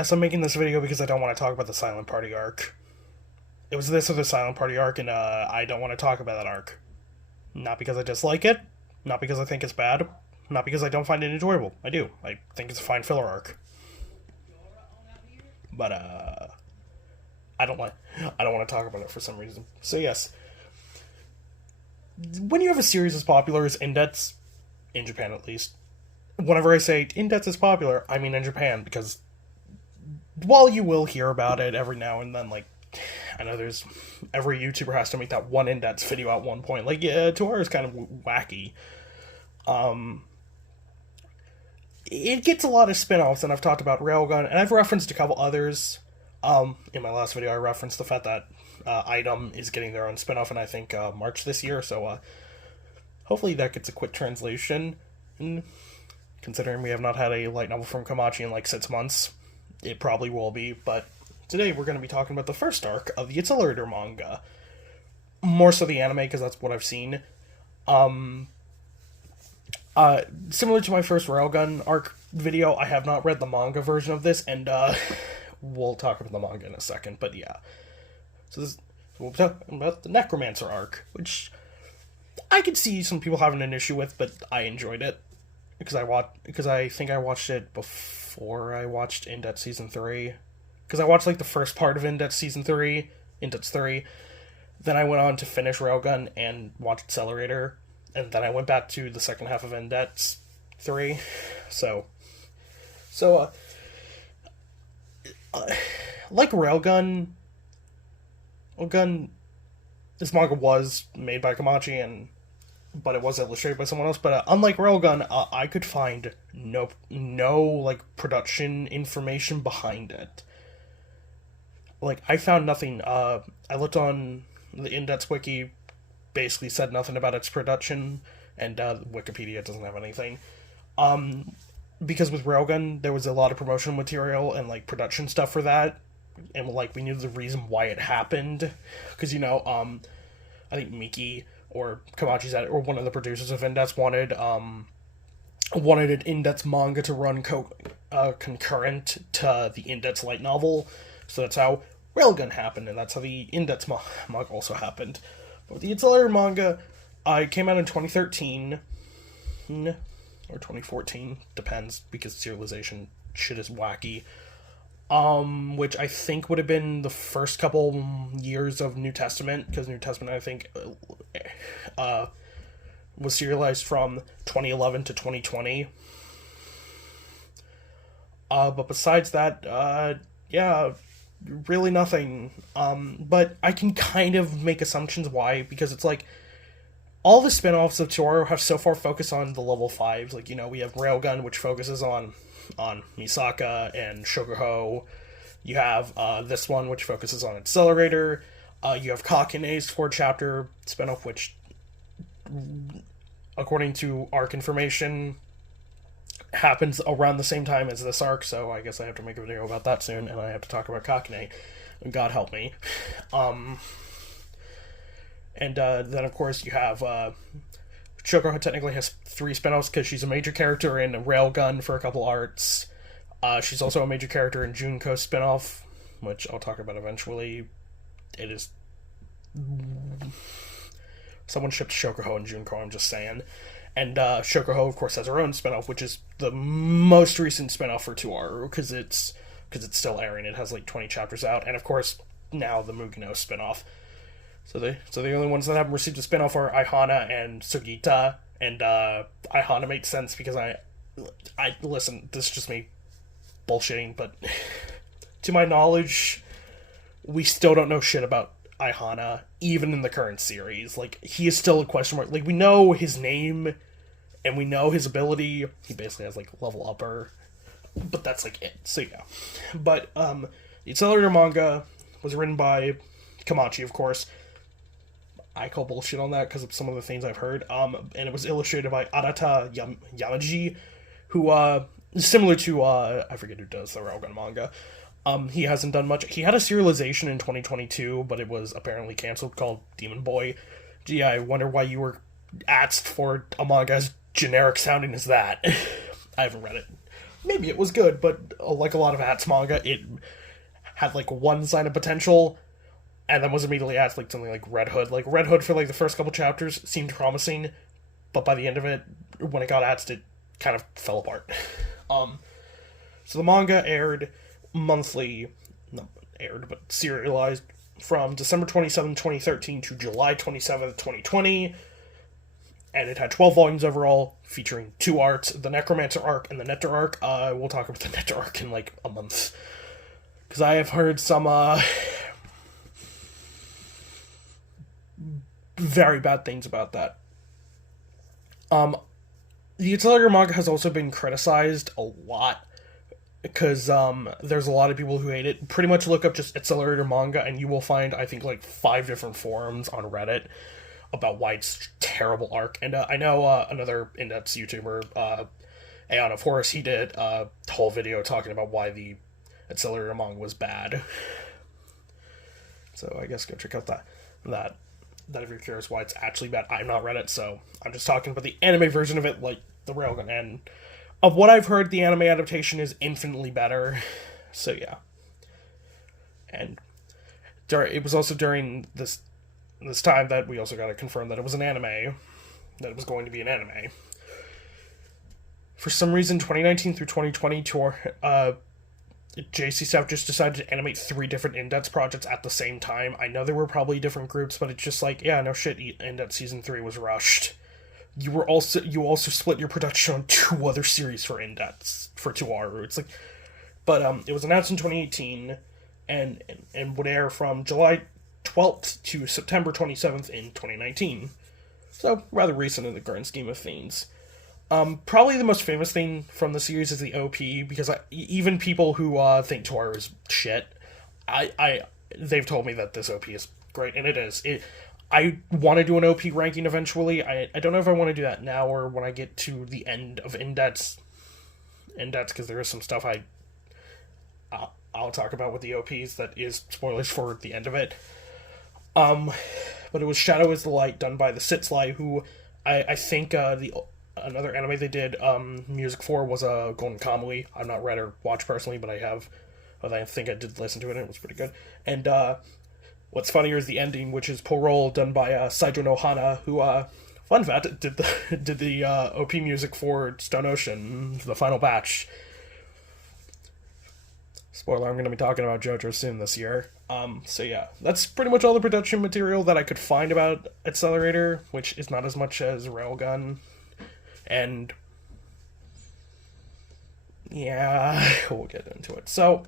Yes, I'm making this video because I don't want to talk about the Silent Party arc. It was this or the Silent Party arc, and I don't want to talk about that arc. Not because I dislike it, not because I think it's bad, not because I don't find it enjoyable. I do. I think it's a fine filler arc. But I don't want to talk about it for some reason. So yes, when you have a series as popular as Indets, in Japan at least, whenever I say Indets is popular, I mean in Japan, because while you will hear about it every now and then, like, I know there's, every YouTuber has to make that one Indets video at one point, like, yeah, Tour is kind of wacky. It gets a lot of spin-offs, and I've talked about Railgun, and I've referenced a couple others. In my last video, I referenced the fact that Item is getting their own spin-off, and I think March this year, so hopefully that gets a quick translation. And considering we have not had a light novel from Kamachi in like 6 months, it probably will be, but today we're going to be talking about the first arc of the Accelerator manga. More so the anime, because that's what I've seen. Similar to my first Railgun arc video, I have not read the manga version of this, and we'll talk about the manga in a second, but yeah. So we'll be talking about the Necromancer arc, which I could see some people having an issue with, but I enjoyed it. Because I think I watched it before I watched Indets Season 3. Because I watched, like, the first part of Indets Season 3, Indets 3. Then I went on to finish Railgun and watch Accelerator. And then I went back to the second half of Indets 3. Like Railgun, this manga was made by Kamachi, but it was illustrated by someone else. But unlike Railgun, I could find no like production information behind it. Like, I found nothing. I looked on the Indets wiki, basically said nothing about its production, and Wikipedia doesn't have anything. Because with Railgun, there was a lot of promotional material and like production stuff for that, and like we knew the reason why it happened, because I think Miki or Kamachi's or one of the producers of Indets wanted an Indets manga to run concurrent to the Indets light novel, so that's how Railgun happened, and that's how the Indets manga also happened. But the Accelerator manga, it came out in 2013, or 2014, depends, because serialization shit is wacky. Which I think would have been the first couple years of New Testament, because New Testament, I think, was serialized from 2011 to 2020. But besides that, yeah, really nothing. But I can kind of make assumptions why, because it's like, all the spin-offs of Toru have so far focused on the level 5s. Like, we have Railgun, which focuses on Misaka and Shokuho. You have this one, which focuses on Accelerator. You have Kakine's 4-chapter spin-off, which, according to arc information, happens around the same time as this arc, so I guess I have to make a video about that soon, and I have to talk about Kakine. God help me. And then, of course, you have Shokuho technically has 3 spin-offs because she's a major character in Railgun for a couple arcs. She's also a major character in Junko's spin-off, which I'll talk about eventually. It is... Someone shipped Shokuho and Junko, I'm just saying. And Shokuho, of course, has her own spin-off, which is the most recent spin-off for Tuaru, because it's still airing. It has like 20 chapters out, and of course, now the Mugino spin-off. So the only ones that haven't received a spin-off are Aihana and Sugita, and Aihana makes sense because I listen, this is just me bullshitting, but to my knowledge, we still don't know shit about Aihana, even in the current series. Like, he is still a question mark. Like, we know his name, and we know his ability. He basically has, like, level upper, but that's, like, it. So, yeah. But, the Accelerator manga was written by Kamachi, of course. I call bullshit on that because of some of the things I've heard. And it was illustrated by Arata Yamaji, who, similar to, I forget who does the Railgun manga. He hasn't done much. He had a serialization in 2022, but it was apparently canceled, called Demon Boy. Gee, I wonder why you were asked for a manga as generic sounding as that. I haven't read it. maybe it was good, but like a lot of Hats manga, it had like one sign of potential, and then was immediately asked like something like Red Hood. Like Red Hood for like the first couple chapters seemed promising, but by the end of it, when it got asked, it kind of fell apart. So the manga aired monthly, not aired, but serialized from December 27, 2013 to July 27th, 2020. And it had 12 volumes overall, featuring 2 arcs, the Necromancer Arc and the Nectar Arc. We'll talk about the Nectar Arc in like a month. Because I have heard some very bad things about that. The Accelerator manga has also been criticized a lot, because there's a lot of people who hate it. Pretty much look up just Accelerator manga, and you will find, I think, like 5 different forums on Reddit about why it's terrible arc. And I know another in-depth YouTuber, Aeon of Horus, he did a whole video talking about why the Accelerator manga was bad. So I guess go check out that if you're curious why it's actually bad. I've not read it, so I'm just talking about the anime version of it, like the Railgun. And of what I've heard, the anime adaptation is infinitely better. So yeah. And it was also during this time that we also got to confirm that it was an anime, that it was going to be an anime. For some reason, 2019 through 2020 JC Staff just decided to animate 3 different Indets projects at the same time. I know there were probably different groups, but it's just like, yeah, no shit, Indets Season 3 was rushed. You also split your production on 2 other series for Indets, for 2Aru. It's like, but it was announced in 2018, and would air from July 12th to September 27th in 2019. So, rather recent in the grand scheme of things. Probably the most famous thing from the series is the OP, because even people who think 2Aru is shit, they've told me that this OP is great, and it is. I want to do an OP ranking eventually. I don't know if I want to do that now or when I get to the end of Indets, because there is some stuff I'll talk about with the OPs that is spoilers for the end of it. But it was Shadow is the Light, done by the Sitzlai, who I think another anime they did music for was Golden Kamuy. I've not read or watched personally, but I have. I think I did listen to it, and it was pretty good. And what's funnier is the ending, which is Parole, done by Saijo no Hana, who, fun fact, did the OP music for Stone Ocean, the final batch. Spoiler, I'm going to be talking about JoJo soon this year. So yeah, that's pretty much all the production material that I could find about Accelerator, which is not as much as Railgun. And yeah, we'll get into it. So,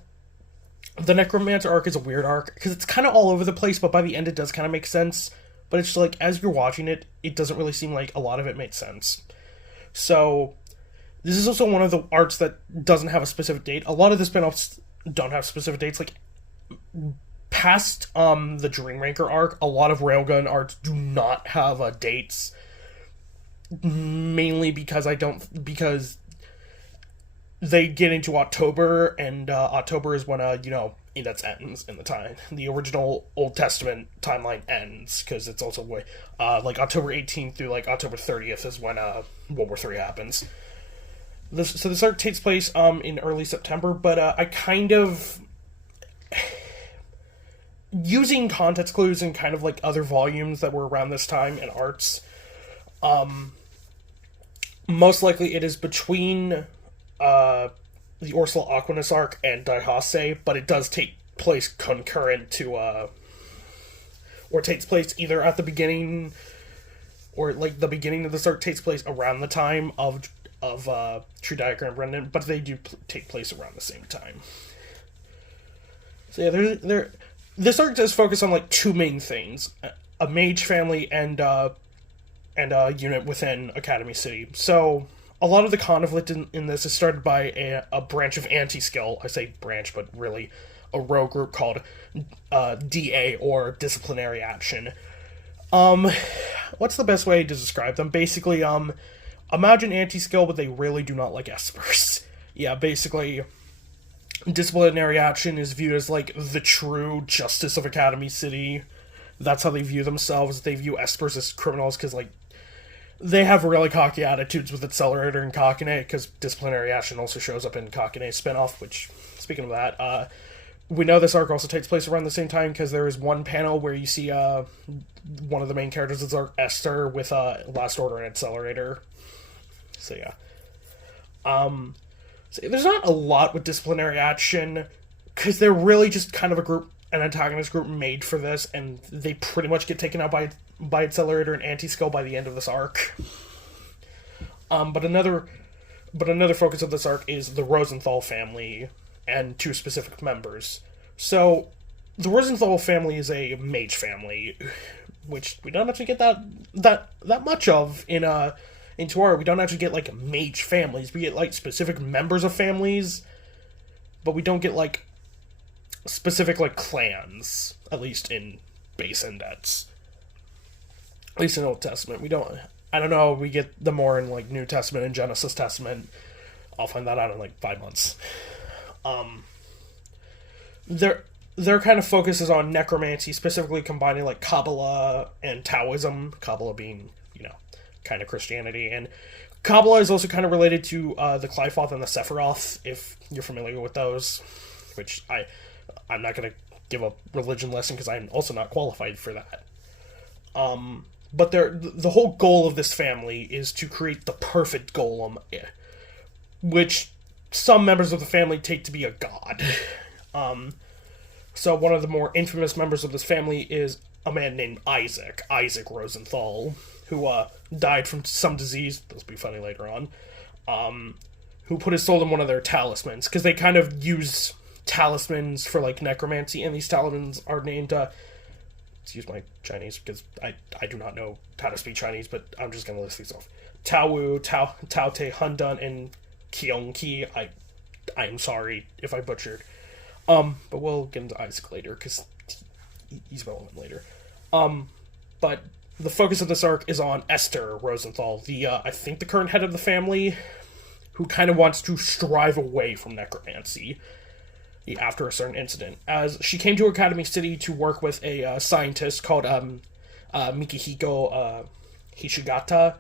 the Necromancer arc is a weird arc, because it's kind of all over the place, but by the end it does kind of make sense. But it's just like, as you're watching it, it doesn't really seem like a lot of it made sense. So, this is also one of the arcs that doesn't have a specific date. A lot of the spin-offs don't have specific dates. Like, past the Dream Ranker arc, a lot of Railgun arcs do not have dates. Mainly because they get into October, and October is when Indets ends in the time. The original Old Testament timeline ends, because it's also like October 18th through like October 30th is when World War III happens. So this arc takes place in early September, but I kind of using context clues and kind of like other volumes that were around this time and arcs. Most likely it is between the Ursula Aquinas arc and Daihase, but it does take place concurrent to, or takes place either at the beginning, or like the beginning of this arc takes place around the time of True Diagram Brendan, but they do take place around the same time. So yeah, this arc does focus on like 2 main things: a mage family and a unit within Academy City. So a lot of the conflict in this is started by a branch of anti-skill. I say branch, but really a rogue group called DA, or Disciplinary Action. What's the best way to describe them? Basically, imagine anti-skill, but they really do not like espers. Yeah, basically, Disciplinary Action is viewed as like the true justice of Academy City. That's how they view themselves. They view espers as criminals, because like they have really cocky attitudes with Accelerator and Kakine, because disciplinary action also shows up in Kakine's spinoff, which, speaking of that, we know this arc also takes place around the same time, because there is one panel where you see one of the main characters is Esther with Last Order and Accelerator. So yeah. So there's not a lot with disciplinary action, because they're really just kind of an antagonist group made for this, and they pretty much get taken out by Accelerator and Anti-Skull by the end of this arc. But another focus of this arc is the Rosenthal family and two specific members. So, the Rosenthal family is a mage family, which we don't actually get that much of in Toara. We don't actually get, like, mage families. We get, like, specific members of families, but we don't get, like, specific, like, clans, at least in base indexes. At least in Old Testament. I don't know, we get them more in, like, New Testament and Genesis Testament. I'll find that out in, like, 5 months. Their kind of focus is on necromancy, specifically combining, like, Kabbalah and Taoism. Kabbalah being, kind of Christianity. And Kabbalah is also kind of related to the Qliphoth and the Sephiroth, if you're familiar with those. Which I'm not going to give a religion lesson, because I'm also not qualified for that. But the whole goal of this family is to create the perfect golem, which some members of the family take to be a god. So one of the more infamous members of this family is a man named Isaac Rosenthal, who died from some disease, this will be funny later on, who put his soul in one of their talismans, because they kind of use talismans for, like, necromancy, and these talismans are named, excuse my Chinese, because I do not know how to speak Chinese, but I'm just going to list these off. Tao Wu, Tao Te Hundun, and Kiong Ki. I'm sorry if I butchered. But we'll get into Isaac later, because he's relevant later. But the focus of this arc is on Esther Rosenthal, I think the current head of the family, who kind of wants to strive away from necromancy after a certain incident, as she came to Academy City to work with a scientist called Mikihiko Hishigata,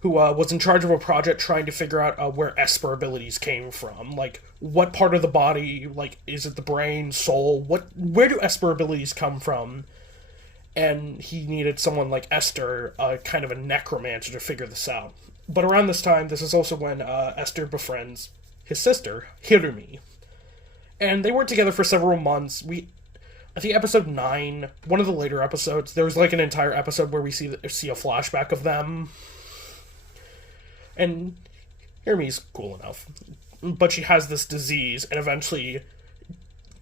who was in charge of a project trying to figure out where esper abilities came from. Like, what part of the body, like, is it the brain, soul, where do esper abilities come from? And he needed someone like Esther, kind of a necromancer, to figure this out. But around this time, this is also when Esther befriends his sister, Hirumi. And they worked together for several months. I think episode 9, one of the later episodes, there was like an entire episode where we see a flashback of them. And Hirumi's cool enough. But she has this disease, and eventually,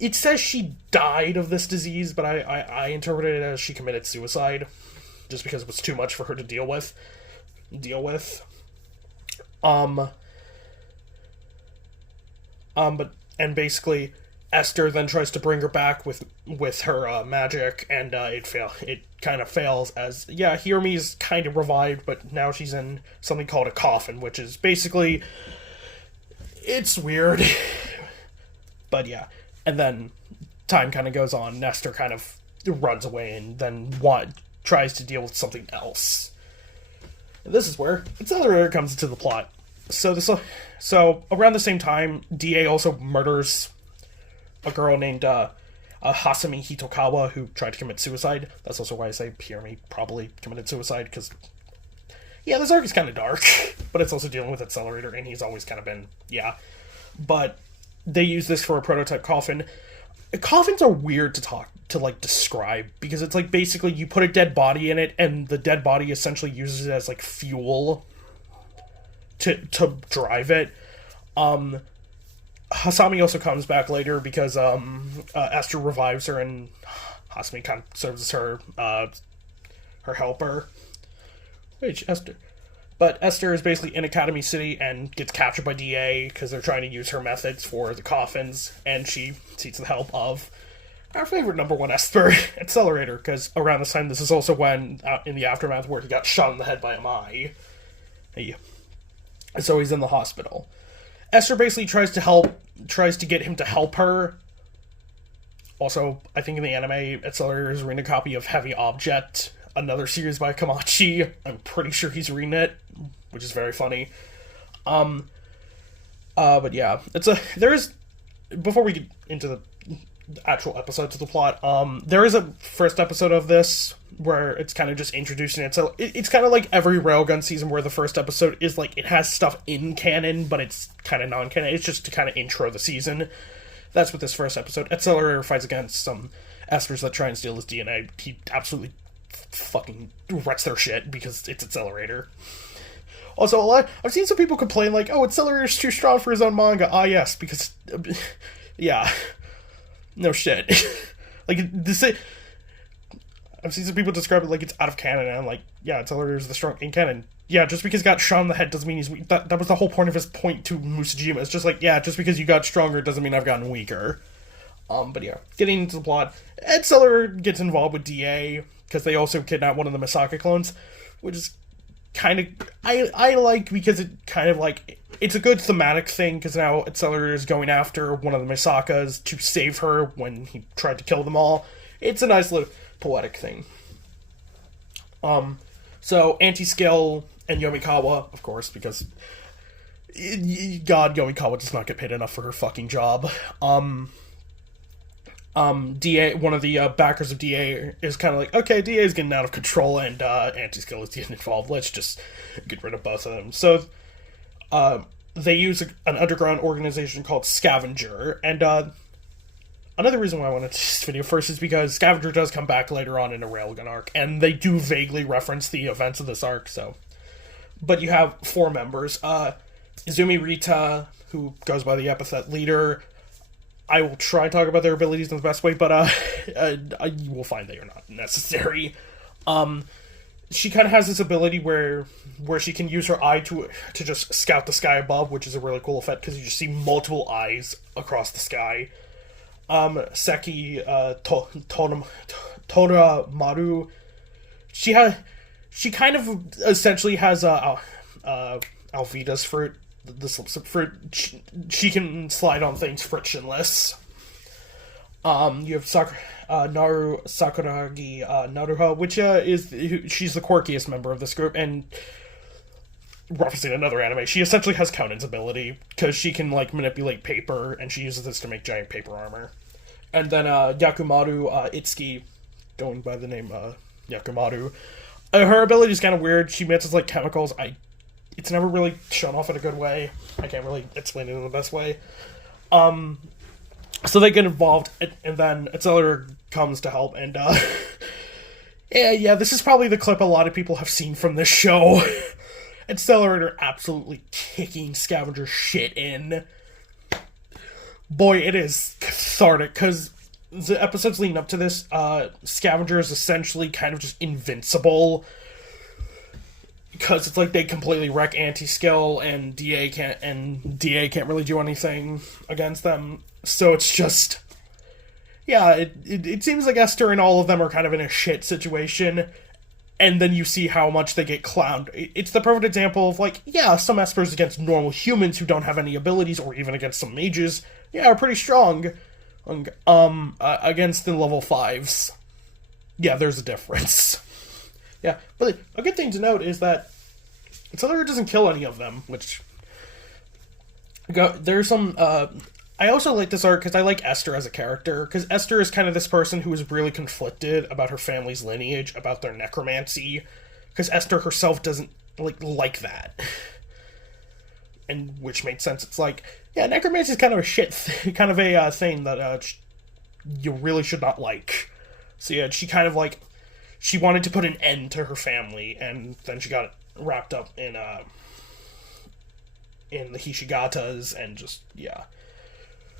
it says she died of this disease, but I interpreted it as she committed suicide, just because it was too much for her to deal with. And basically, Esther then tries to bring her back with her magic, and it kind of fails, as, yeah, Hirumi's kind of revived, but now she's in something called a coffin, which is basically, it's weird. But yeah, and then time kind of goes on, and Esther kind of runs away, and then tries to deal with something else. And this is where Accelerator comes into the plot. So around the same time, DA also murders a girl named Hasami Hitokawa, who tried to commit suicide. That's also why I say Hirumi probably committed suicide, because, yeah, this arc is kind of dark, but it's also dealing with Accelerator, and he's always kind of been, yeah. But they use this for a prototype coffin. Coffins are weird to describe, because it's like, basically, you put a dead body in it, and the dead body essentially uses it as, like, fuel to drive it. Hasami also comes back later because Esther revives her, and Hasami kind of serves as her helper. But Esther is basically in Academy City and gets captured by DA because they're trying to use her methods for the coffins, and she seeks the help of our favorite number one Esper, Accelerator, because around this time, this is also when, in the aftermath, where he got shot in the head by a Mai. And so he's in the hospital. Esther basically tries to get him to help her. Also, I think in the anime, Accelerator is reading a copy of Heavy Object, another series by Kamachi. I'm pretty sure he's reading it, which is very funny. But yeah, before we get into the actual episodes of the plot, there is a first episode of this where it's kind of just introducing it. So it's kind of like every Railgun season where the first episode is like, it has stuff in canon, but it's kind of non-canon. It's just to kind of intro the season. That's what this first episode. Accelerator fights against some espers that try and steal his DNA. He absolutely fucking wrecks their shit because it's Accelerator. Also, I've seen some people complain like, oh, Accelerator's too strong for his own manga. Ah, yes, because, yeah. No shit. Like, I've seen some people describe it like it's out of canon, and I'm like, yeah, Accelerator's the strong in canon. Yeah, just because he got shot in the head doesn't mean he's weak. That was the whole point of his point to Musajima. It's just like, yeah, just because you got stronger doesn't mean I've gotten weaker. But yeah, getting into the plot, Accelerator gets involved with DA, because they also kidnap one of the Misaka clones, which is kind of, I like, because it kind of like, it's a good thematic thing, because now Accelerator is going after one of the Misakas to save her when he tried to kill them all. It's a nice little poetic thing. So Anti-Skill and Yomikawa, of course, because God, Yomikawa does not get paid enough for her fucking job. DA, one of the backers of DA, is kind of like, okay, DA is getting out of control, and Anti-Skill is getting involved. Let's just get rid of both of them. So, they use an underground organization called Scavenger, and another reason why I wanted to do this video first is because Scavenger does come back later on in a Railgun arc, and they do vaguely reference the events of this arc, so. But you have 4 members. Izumi Rita, who goes by the epithet Leader. I will try to talk about their abilities in the best way, but you will find they are not necessary. She kind of has this ability where she can use her eye to just scout the sky above, which is a really cool effect, because you just see multiple eyes across the sky. Seki Toramaru, she kind of essentially has Alvida's fruit. This fruit, she can slide on things frictionless. You have Naru Sakuragi Naruha, which she's the quirkiest member of this group, and referencing another anime, she essentially has Conan's ability, because she can, like, manipulate paper, and she uses this to make giant paper armor. And then, Yakumaru Itsuki, going by the name, Yakumaru. Her ability is kind of weird. She mixes, like, chemicals. It's never really shown off in a good way. I can't really explain it in the best way. So they get involved, and then Accelerator comes to help, and, yeah, this is probably the clip a lot of people have seen from this show. Accelerator absolutely kicking Scavenger shit in. Boy, it is cathartic, because the episodes leading up to this, Scavenger is essentially kind of just invincible, because it's like they completely wreck Anti-Skill, and DA can't really do anything against them. So it's just, yeah, it seems like Esther and all of them are kind of in a shit situation, and then you see how much they get clowned. It's the perfect example of, like, yeah, some espers against normal humans who don't have any abilities, or even against some mages, yeah, are pretty strong. Against the level 5s. Yeah, there's a difference. Yeah, but a good thing to note is that Accelerator doesn't kill any of them, which... There's some, I also like this arc because I like Esther as a character, because Esther is kind of this person who is really conflicted about her family's lineage, about their necromancy, because Esther herself doesn't like that. And which makes sense. It's like, yeah, necromancy is kind of a shit kind of a thing that you really should not like. So yeah, she kind of like, she wanted to put an end to her family, and then she got wrapped up in the Hishigatas, and just, yeah.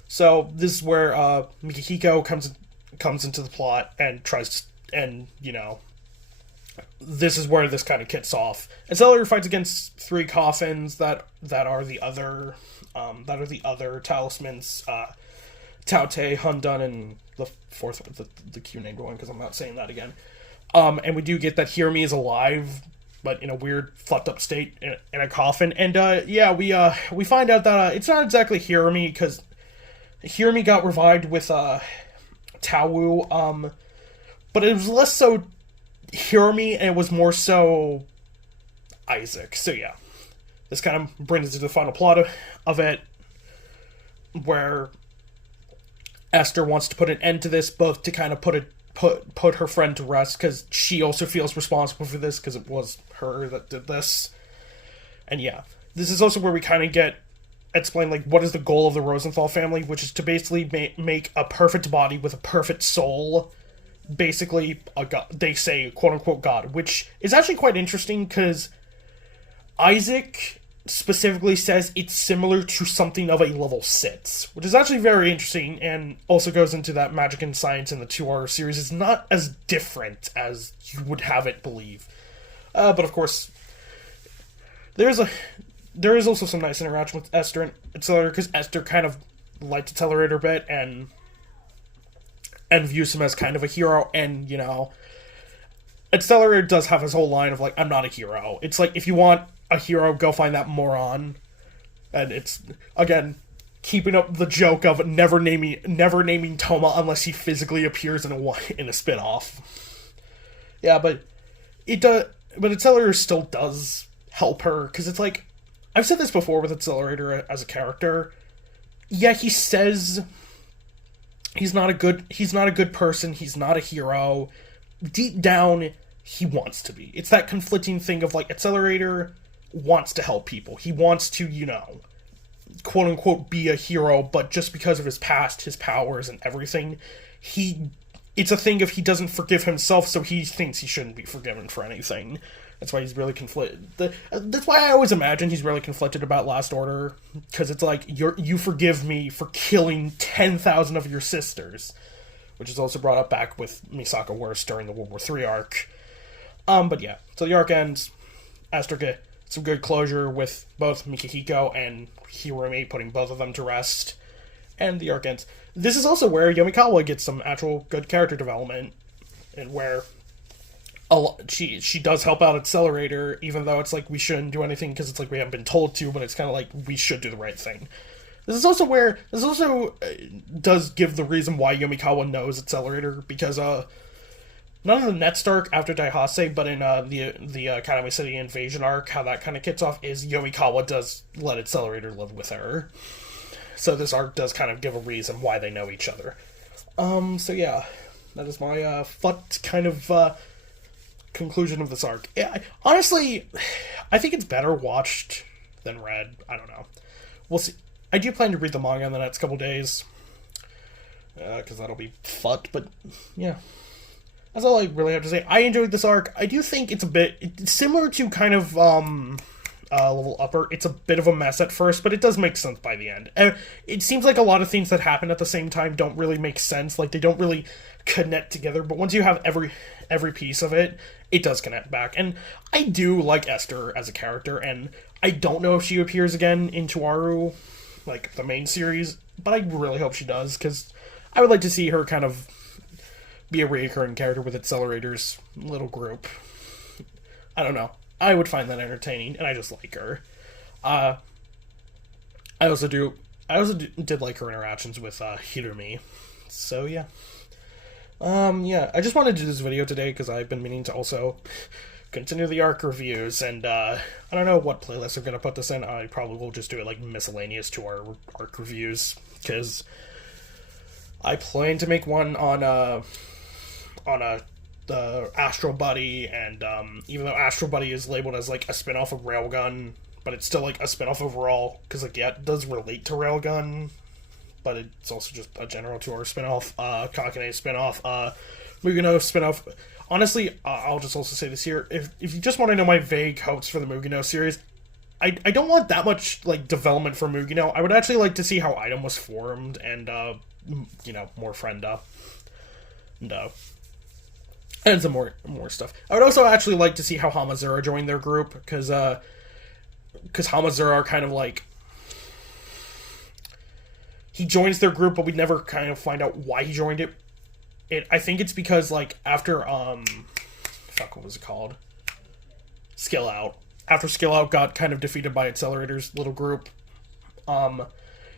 So this is where Mikihiko comes into the plot and tries to, and, you know, this is where this kind of kicks off. Accelerator fights against 3 coffins that are the other talismans, Taute, Hundun, and the 4th, the Q-named one, because I'm not saying that again. And we do get that Hirami is alive, but in a weird, fucked up state in a coffin. And, yeah, we find out that, it's not exactly Hirami, because Hirami got revived with, Tawu, but it was less so Hiromi, and it was more so Isaac. So yeah, this kind of brings us to the final plot of it, where Esther wants to put an end to this, both to kind of put her friend to rest, because she also feels responsible for this, because it was her that did this. And yeah, this is also where we kind of explain, like, what is the goal of the Rosenthal family, which is to basically make a perfect body with a perfect soul, basically a god, they say, quote-unquote god, which is actually quite interesting, because Isaac specifically says it's similar to something of a level 6, which is actually very interesting, and also goes into that magic and science in the 2R series is not as different as you would have it believe. But of course, there is also some nice interaction with Esther and Accelerator, because Esther kind of likes Accelerator a bit, and views him as kind of a hero, and, you know, Accelerator does have his whole line of, like, I'm not a hero. It's like, if you want a hero, go find that moron. And it's, again, keeping up the joke of never naming Toma unless he physically appears in a spin-off. Yeah, but Accelerator still does help her, because it's like, I've said this before with Accelerator as a character. Yeah, he says he's not a good person, he's not a hero. Deep down, he wants to be. It's that conflicting thing of, like, Accelerator wants to help people. He wants to, you know, quote-unquote be a hero, but just because of his past, his powers, and everything, it's a thing of he doesn't forgive himself, so he thinks he shouldn't be forgiven for anything. That's why he's really conflicted. That's why I always imagine he's really conflicted about Last Order, because it's like, you forgive me for killing 10,000 of your sisters, which is also brought up back with Misaka Worst during the World War III arc. But yeah, so the arc ends. Esther gets some good closure with both Mikihiko and Hiromi, putting both of them to rest, and the arc ends. This is also where Yomikawa gets some actual good character development, and where she does help out Accelerator, even though it's like we shouldn't do anything because it's like we haven't been told to, but it's kind of like we should do the right thing. This also does give the reason why Yomikawa knows Accelerator, because none of the Nets arc after Daihase, but in the Academy City Invasion arc, how that kind of kicks off is Yomikawa does let Accelerator live with her. So this arc does kind of give a reason why they know each other. So yeah, that is my kind of conclusion of this arc. Yeah, honestly, I think it's better watched than read. I don't know. We'll see. I do plan to read the manga in the next couple days, because that'll be fun, but yeah. That's all I really have to say. I enjoyed this arc. I do think it's similar to kind of Level Upper. It's a bit of a mess at first, but it does make sense by the end. It seems like a lot of things that happen at the same time don't really make sense. Like, they don't really connect together, but once you have every piece of it, it does connect back. And I do like Esther as a character, and I don't know if she appears again in Tuaru, like the main series, but I really hope she does, because I would like to see her kind of be a recurring character with Accelerator's little group. I don't know. I would find that entertaining, and I just like her. I also did like her interactions with Hirumi. So yeah. Yeah, I just wanted to do this video today because I've been meaning to also continue the arc reviews, and I don't know what playlist I'm gonna put this in. I probably will just do it like miscellaneous to our arc reviews, because I plan to make one on the Astro Buddy, and even though Astro Buddy is labeled as like a spin-off of Railgun, but it's still like a spin-off overall, because like, yeah, it does relate to Railgun, but it's also just a general tour spin-off, Kakane spin-off, Mugino spin-off. Honestly, I'll just also say this here, if you just want to know my vague hopes for the Mugino series, I don't want that much like development for Mugino. I would actually like to see how Item was formed, and you know, more Frienda, and some more stuff. I would also actually like to see how Hamazura joined their group, because Hamazura are kind of like, he joins their group, but we never kind of find out why he joined it. I think it's because, like, after, what was it called? Skill Out. After Skill Out got kind of defeated by Accelerator's little group,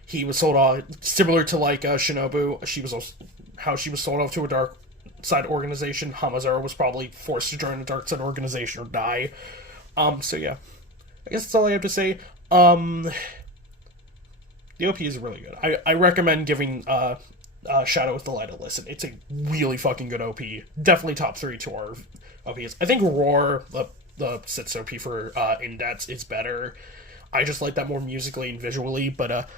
he was sold off, similar to, like, Shinobu, she was sold off to a side organization. Hamazura was probably forced to join the dark side organization or die. So yeah, I guess that's all I have to say. The OP is really good. I recommend giving Shadow with the Light a listen. It's a really fucking good OP. Definitely top 3 to our OPs. I think Roar, the Sith's OP for Indets, is better. I just like that more musically and visually, but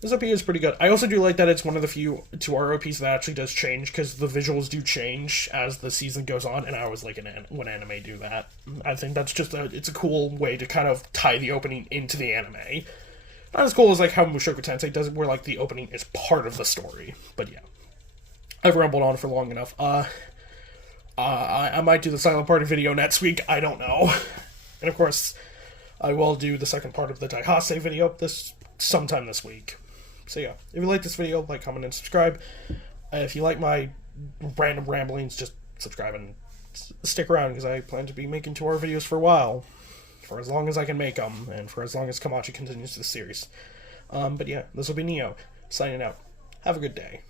this OP is pretty good. I also do like that it's one of the few 2R OPs that actually does change, because the visuals do change as the season goes on, and I always like when anime do that. I think that's just it's a cool way to kind of tie the opening into the anime. Not as cool as like how Mushoku Tensei does it, where like the opening is part of the story. But yeah, I've rambled on for long enough. I might do the Silent Party video next week. I don't know. And of course, I will do the second part of the Daihase video sometime this week. So yeah, if you like this video, like, comment, and subscribe. If you like my random ramblings, just subscribe and stick around, because I plan to be making 2R videos for a while. For as long as I can make them, and for as long as Kamachi continues the series. But yeah, this will be Neo, signing out. Have a good day.